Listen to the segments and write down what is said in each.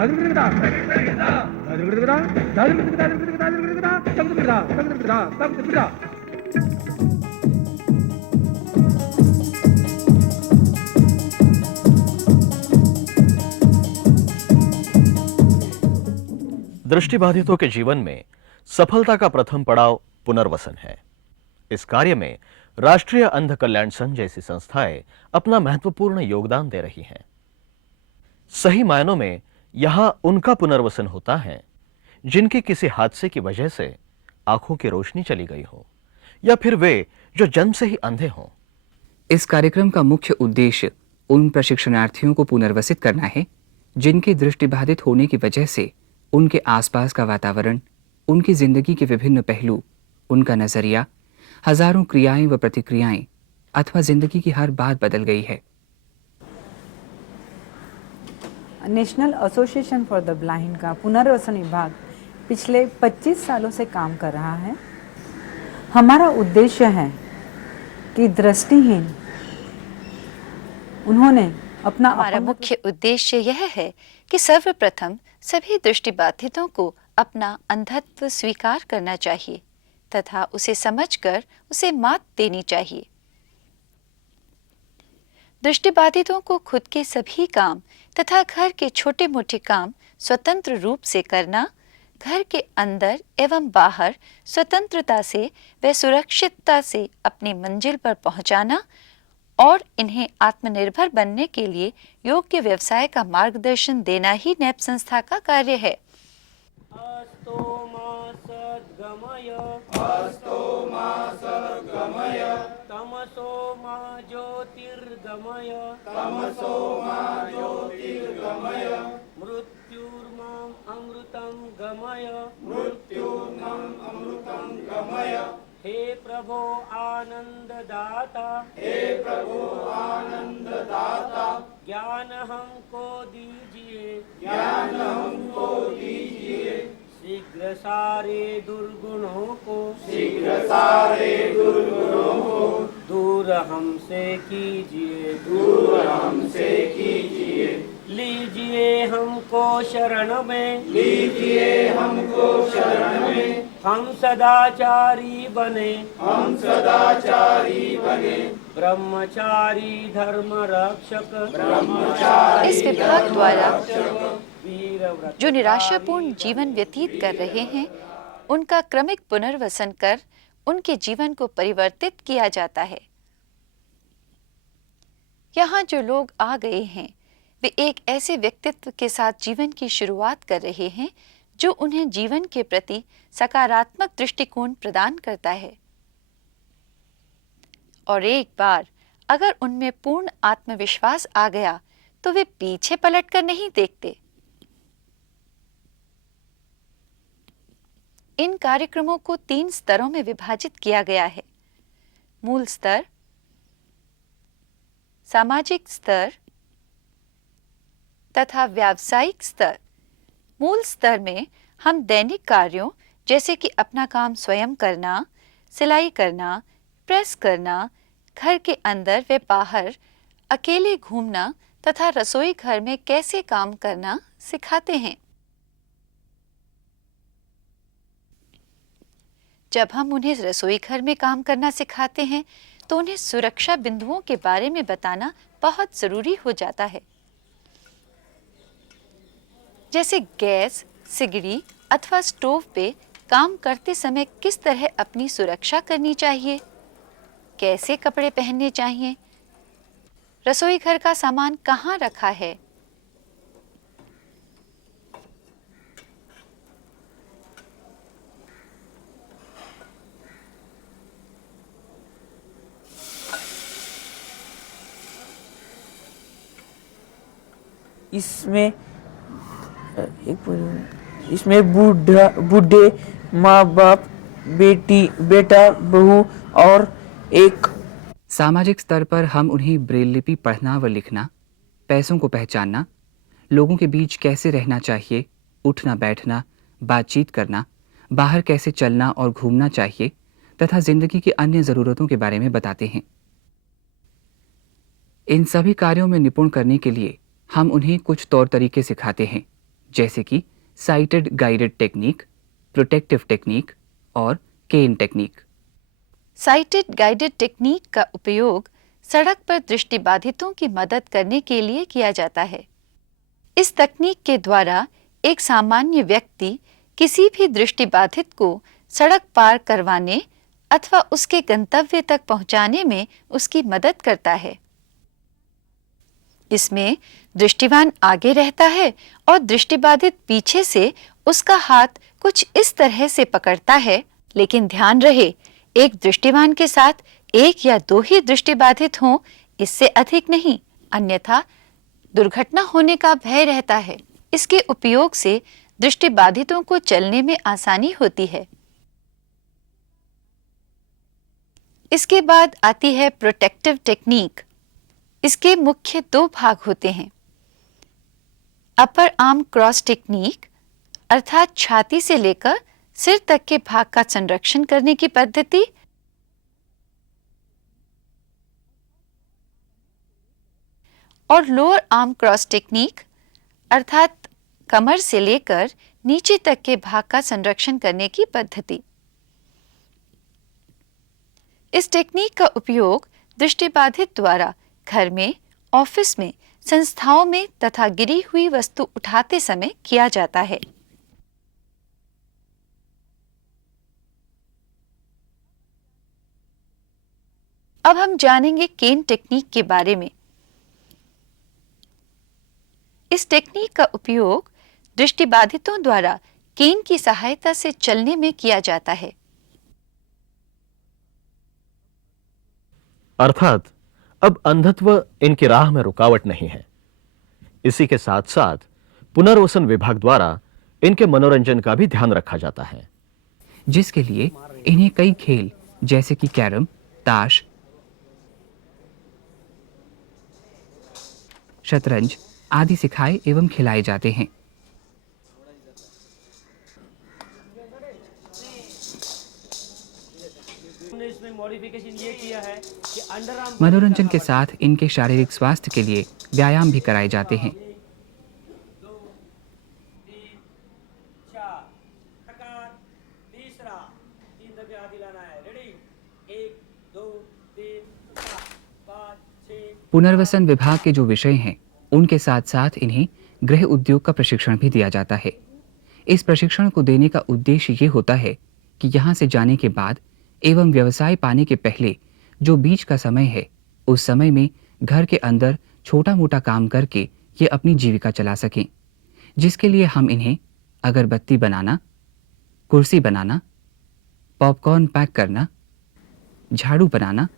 दृष्टिबाधितों के जीवन में सफलता का प्रथम पड़ाव पुनर्वसन है। इस कार्य में राष्ट्रीय अंध कल्याण संघ जैसी संस्थाएं अपना महत्वपूर्ण योगदान दे रही हैं। सही मायनों में यहां उनका पुनर्वसन होता है जिनके किसी हादसे की वजह से आंखों की रोशनी चली गई हो या फिर वे जो जन्म से ही अंधे हों। इस कार्यक्रम का मुख्य उद्देश्य उन प्रशिक्षणार्थियों को पुनर्वसित करना है जिनके दृष्टिबाधित होने की वजह से उनके आसपास का वातावरण, उनकी जिंदगी के विभिन्न पहलू, उनका नजरिया, हजारों क्रियाएं व प्रतिक्रियाएं अथवा जिंदगी की हर बात बदल गई है। National association for the blind का पुनर्वसन विभाग पिछले 25 सालों से काम कर रहा है। हमारा उद्देश्य है कि दृष्टिहीन उन्होंने अपना हमारा मुख्य उद्देश्य यह है कि सर्वप्रथम सभी दृष्टिबाधितों को अपना अंधत्व स्वीकार करना चाहिए तथा उसे समझकर उसे मात देनी चाहिए। दृष्टिबाधितों को खुद के सभी काम तथा घर के छोटे मोटे काम स्वतंत्र रूप से करना, घर के अंदर एवं बाहर स्वतंत्रता से व सुरक्षितता से अपनी मंजिल पर पहुंचाना और इन्हें आत्मनिर्भर बनने के लिए योग्य व्यवसाय का मार्गदर्शन देना ही नैप संस्था का कार्य है। हे प्रभो आनंद दाता, हे प्रभो आनंद दाता, ज्ञान हमको दीजिए, ज्ञान हमको दीजिए, शीघ्र सारे दुर्गुणों को, शीघ्र सारे दुर्गुणों को दूर हमसे कीजिए, दूर हमसे कीजिए। लीजिए हमको शरण में, लीजिए हमको शरण में, हम सदाचारी बने, हम सदाचारी बने, ब्रह्मचारी धर्म रक्षक, ब्रह्मचारी। इस विभाग द्वारा जो निराशापूर्ण जीवन व्यतीत कर रहे हैं उनका क्रमिक पुनर्वसन कर उनके जीवन को परिवर्तित किया जाता है। यहाँ जो लोग आ गए हैं वे एक ऐसे व्यक्तित्व के साथ जीवन की शुरुआत कर रहे हैं जो उन्हें जीवन के प्रति सकारात्मक दृष्टिकोण प्रदान करता है। और एक बार अगर उनमें पूर्ण आत्मविश्वास आ गया तो वे पीछे पलटकर नहीं देखते। इन कार्यक्रमों को 3 स्तरों में विभाजित किया गया है: मूल स्तर, सामाजिक स्तर तथा व्यावसायिक स्तर। मूल स्तर में हम दैनिक कार्यों जैसे कि अपना काम स्वयं करना, सिलाई करना, प्रेस करना, घर के अंदर व बाहर अकेले घूमना तथा रसोई घर में कैसे काम करना सिखाते हैं। जब हम उन्हें रसोई घर में काम करना सिखाते हैं तो उन्हें सुरक्षा बिंदुओं के बारे में बताना बहुत जरूरी हो जाता है, जैसे गैस, सिगड़ी अथवा स्टोव पे काम करते समय किस तरह अपनी सुरक्षा करनी चाहिए, कैसे कपड़े पहनने चाहिए, रसोई घर का सामान कहाँ रखा है। इसमें बूढ़े माँ बाप, बेटा बहू और एक। सामाजिक स्तर पर हम उन्हें ब्रेल लिपि पढ़ना व लिखना, पैसों को पहचानना, लोगों के बीच कैसे रहना चाहिए, उठना बैठना, बातचीत करना, बाहर कैसे चलना और घूमना चाहिए तथा जिंदगी की अन्य ज़रूरतों के बारे में बताते हैं। इन सभी कार्यों में निपुण करने के लिए हम उन्हें कुछ तौर तरीके सिखाते हैं, जैसे कि sighted guided technique, protective technique और cane technique. Sighted guided technique का उपयोग सड़क पर दृष्टिबाधितों की मदद करने के लिए किया जाता है। इस तकनीक के द्वारा एक सामान्य व्यक्ति किसी भी दृष्टिबाधित को सड़क पार करवाने अथवा उसके गंतव्य तक पहुंचाने में उसकी मदद करता है। इसमें दृष्टिवान आगे रहता है और दृष्टिबाधित पीछे से उसका हाथ कुछ इस तरह से पकड़ता है, लेकिन ध्यान रहे एक दृष्टिवान के साथ एक या दो ही दृष्टिबाधित हों, इससे अधिक नहीं, अन्यथा दुर्घटना होने का भय रहता है। इसके उपयोग से दृष्टिबाधितों को चलने में आसानी होती है। इसके बाद आती है प्रोटेक्टिव टेक्निक। इसके मुख्य दो भाग होते हैं। अपर आर्म क्रॉस टेक्निक अर्थात छाती से लेकर सिर तक के भाग का संरक्षण करने की पद्धति, और लोअर आर्म क्रॉस टेक्निक अर्थात कमर से लेकर नीचे तक के भाग का संरक्षण करने की पद्धति। इस टेक्निक का उपयोग दृष्टिबाधित द्वारा घर में, ऑफिस में, संस्थाओं में तथा गिरी हुई वस्तु उठाते समय किया जाता है। अब हम जानेंगे केन टेक्निक के बारे में। इस टेक्निक का उपयोग दृष्टिबाधितों द्वारा केन की सहायता से चलने में किया जाता है। अर्थात अब अंधत्व इनकी राह में रुकावट नहीं है। इसी के साथ साथ पुनर्वसन विभाग द्वारा इनके मनोरंजन का भी ध्यान रखा जाता है, जिसके लिए इन्हें कई खेल जैसे कि कैरम, ताश, शतरंज आदि सिखाए एवं खिलाए जाते हैं। हमने इसमें मॉडिफिकेशन ये किया है कि अंडर आर्म मनोरंजन के साथ इनके शारीरिक स्वास्थ्य के लिए व्यायाम भी कराए जाते हैं। 2 3 4 थकान, तीसरा 3 दफे हाथ हिलाना है। रेडी 1 2 3 4 5 6। पुनर्वसन विभाग के जो विषय हैं उनके साथ साथ इन्हें गृह उद्योग का प्रशिक्षण भी दिया जाता है। इस प्रशिक्षण को देने का उद्देश्य ये होता है कि यहाँ से जाने के बाद एवं व्यवसाय पाने के पहले जो बीच का समय है, उस समय में घर के अंदर छोटा मोटा काम करके ये अपनी जीविका चला सकें, जिसके लिए हम इन्हें अगरबत्ती बनाना, कुर्सी बनाना, पॉपकॉर्न पैक करना, झाड़ू बनाना,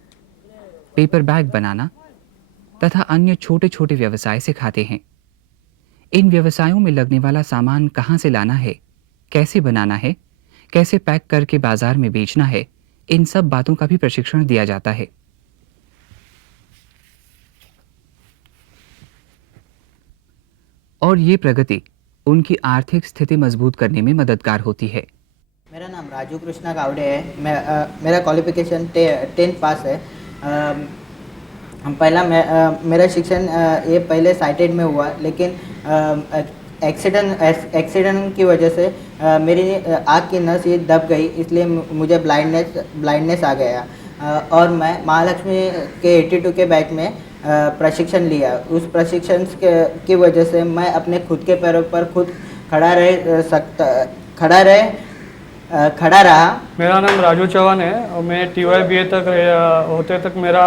पेपर बैग बनाना तथा अन्य छोटे छोटे व्यवसाय सिखाते हैं। इन व्यवसायों में लगने वाला सामान कहाँ से लाना है, कैसे बनाना है, कैसे पैक करके बाजार में बेचना है, इन सब बातों का भी प्रशिक्षण दिया जाता है। और ये प्रगति उनकी आर्थिक स्थिति मजबूत करने में मददगार होती है। मेरा नाम राजू कृष्णा गावड़े है। मेरा क्वालिफिकेशन 10 पास है। मेरा शिक्षण ये पहले साइटेड में हुआ, लेकिन एक्सीडेंट की वजह से मेरी आँख की नस ये दब गई, इसलिए मुझे ब्लाइंडनेस आ गया और मैं महालक्ष्मी के 82 के बैच में प्रशिक्षण लिया। उस प्रशिक्षण की वजह से मैं अपने खुद के पैरों पर खुद खड़ा रहा। मेरा नाम राजू चौहान है और मैं TYBA तक होते तक मेरा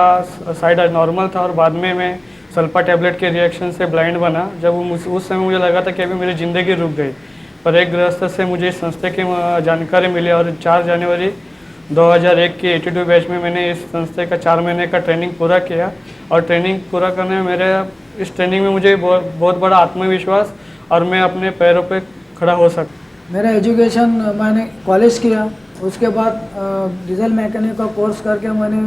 साइड नॉर्मल था और बाद में मैं सल्फा टैबलेट के रिएक्शन से ब्लाइंड बना। जब उस समय मुझे लगा था कि अभी मेरी ज़िंदगी रुक गई, पर एक गृहस्थ से मुझे इस संस्था की जानकारी मिली और 4 जनवरी 2001 के 82 बैच में मैंने इस संस्था का 4 महीने का ट्रेनिंग पूरा किया। और ट्रेनिंग पूरा करने में इस ट्रेनिंग में मुझे बहुत बड़ा आत्मविश्वास और मैं अपने पैरों पर खड़ा हो सका। मेरा एजुकेशन मैंने कॉलेज किया, उसके बाद डीजल मैकेनिक का कोर्स करके मैंने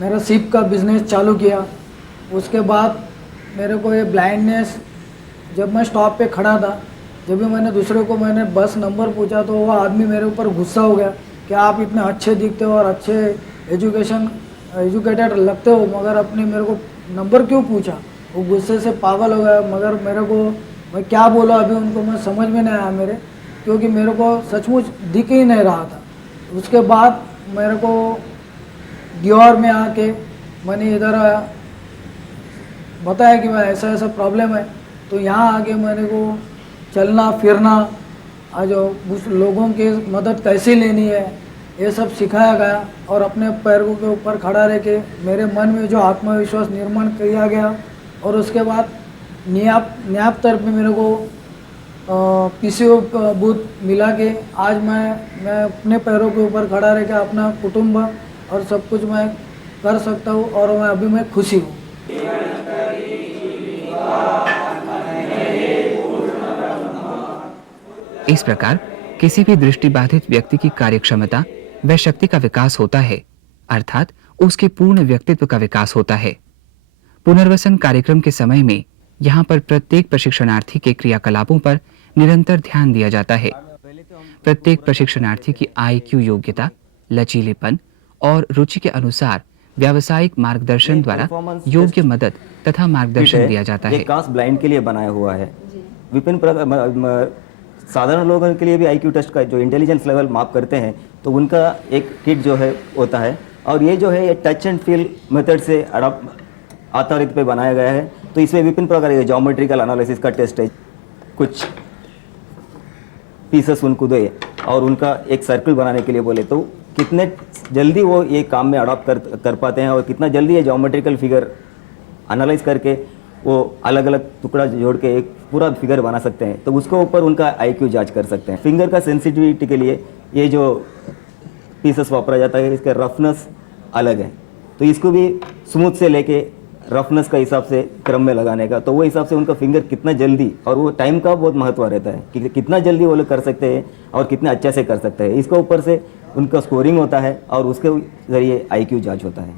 मेरा शिप का बिज़नेस चालू किया। उसके बाद मेरे को ये ब्लाइंडनेस, जब मैं स्टॉप पे खड़ा था, जब भी मैंने बस नंबर पूछा तो वो आदमी मेरे ऊपर गुस्सा हो गया कि आप इतने अच्छे दिखते हो और अच्छे एजुकेटेड लगते हो, मगर अपने मेरे को नंबर क्यों पूछा। वो गुस्से से पागल हो गया, मगर मेरे को मैं क्या बोला अभी उनको मैं समझ में नहीं आया मेरे, क्योंकि मेरे को सचमुच दिख ही नहीं रहा था। उसके बाद मेरे को डियोर में आके मैंने इधर बताया कि मैं ऐसा ऐसा प्रॉब्लम है, तो यहाँ आके मेरे को चलना फिरना आज उस लोगों की मदद कैसे लेनी है ये सब सिखाया गया, और अपने पैरों के ऊपर खड़ा रह के मेरे मन में जो आत्मविश्वास निर्माण किया गया, और उसके बाद न्याप तरफ में मेरे को पीसीओ बूथ मिला के आज मैं अपने पैरों के ऊपर खड़ा रह के अपना कुटुंब और सब कुछ मैं कर सकता हूँ, और अभी मैं खुशी हूँ। इस प्रकार किसी भी दृष्टिबाधित व्यक्ति की कार्यक्षमता व शक्ति का विकास होता है, अर्थात उसके पूर्ण व्यक्तित्व का विकास होता है। पुनर्वसन कार्यक्रम के समय में यहाँ पर प्रत्येक प्रशिक्षणार्थी के क्रियाकलापों पर निरंतर ध्यान दिया जाता है। प्रत्येक प्रशिक्षणार्थी की IQ योग्यता, लचीलेपन और रुचि के अनुसार व्यावसायिक मार्गदर्शन द्वारा योग्य मदद तथा मार्गदर्शन दिया जाता है। ये कास्ट ब्लाइंड के लिए बनाया हुआ है। विभिन्न साधारण लोगों के लिए भी IQ टेस्ट का जो इंटेलिजेंस लेवल माप करते हैं, तो उनका एक किट जो है होता है, और ये जो है ये टच एंड फील मेथड से आधारित पे बनाया गया है। तो इसमें विभिन्न प्रकार के ज्योमेट्रिकल एनालिसिस का टेस्ट है। कुछ पीसेस उनको दे और उनका एक सर्कल बनाने के लिए बोले, तो कितने जल्दी वो ये काम में अडॉप्ट कर पाते हैं, और कितना जल्दी ये ज्योमेट्रिकल फिगर एनालाइज करके वो अलग अलग टुकड़ा जोड़ के एक पूरा फिगर बना सकते हैं। तो उसके ऊपर उनका IQ जांच कर सकते हैं। फिंगर का सेंसिटिविटी के लिए ये जो पीसेस वापरा जाता है, इसका रफनेस अलग है, तो इसको भी स्मूथ से लेके रफनेस का हिसाब से क्रम में लगाने का, तो वो हिसाब से उनका फिंगर कितना जल्दी, और वो टाइम का बहुत महत्व रहता है कि कितना जल्दी वो लोग कर सकते हैं और कितने अच्छे से कर सकते हैं। इसके ऊपर से उनका स्कोरिंग होता है और उसके जरिए IQ जांच होता है।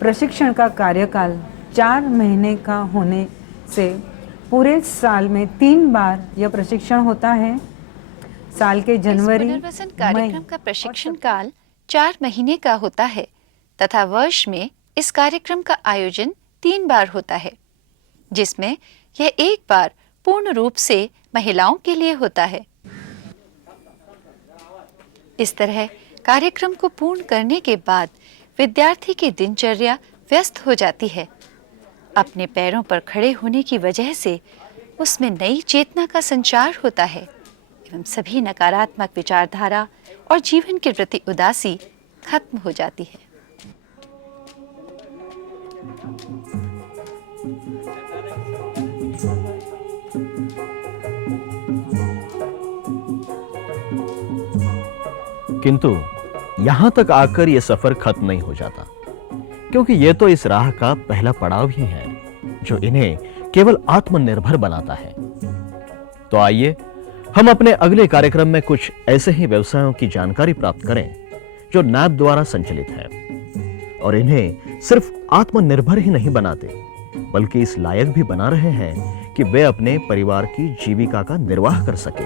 प्रशिक्षण का कार्यकाल 4 महीने का होने से पूरे साल में 3 बार यह प्रशिक्षण होता है। साल के जनवरी, पुनर्वसन कार्यक्रम का प्रशिक्षण काल 4 महीने का होता है तथा वर्ष में इस कार्यक्रम का आयोजन 3 बार होता है, जिसमें यह एक बार पूर्ण रूप से महिलाओं के लिए होता है। इस तरह कार्यक्रम को पूर्ण करने के बाद विद्यार्थी की दिनचर्या व्यस्त हो जाती है। अपने पैरों पर खड़े होने की वजह से उसमें नई चेतना का संचार होता है एवं सभी नकारात्मक विचारधारा और जीवन के प्रति उदासी खत्म हो जाती है। किंतु यहां तक आकर यह सफर खत्म नहीं हो जाता, क्योंकि यह तो इस राह का पहला पड़ाव ही है जो इन्हें केवल आत्मनिर्भर बनाता है। तो आइए हम अपने अगले कार्यक्रम में कुछ ऐसे ही व्यवसायों की जानकारी प्राप्त करें जो NAB द्वारा संचालित है और इन्हें सिर्फ आत्मनिर्भर ही नहीं बनाते, बल्कि इस लायक भी बना रहे हैं कि वे अपने परिवार की जीविका का निर्वाह कर सके।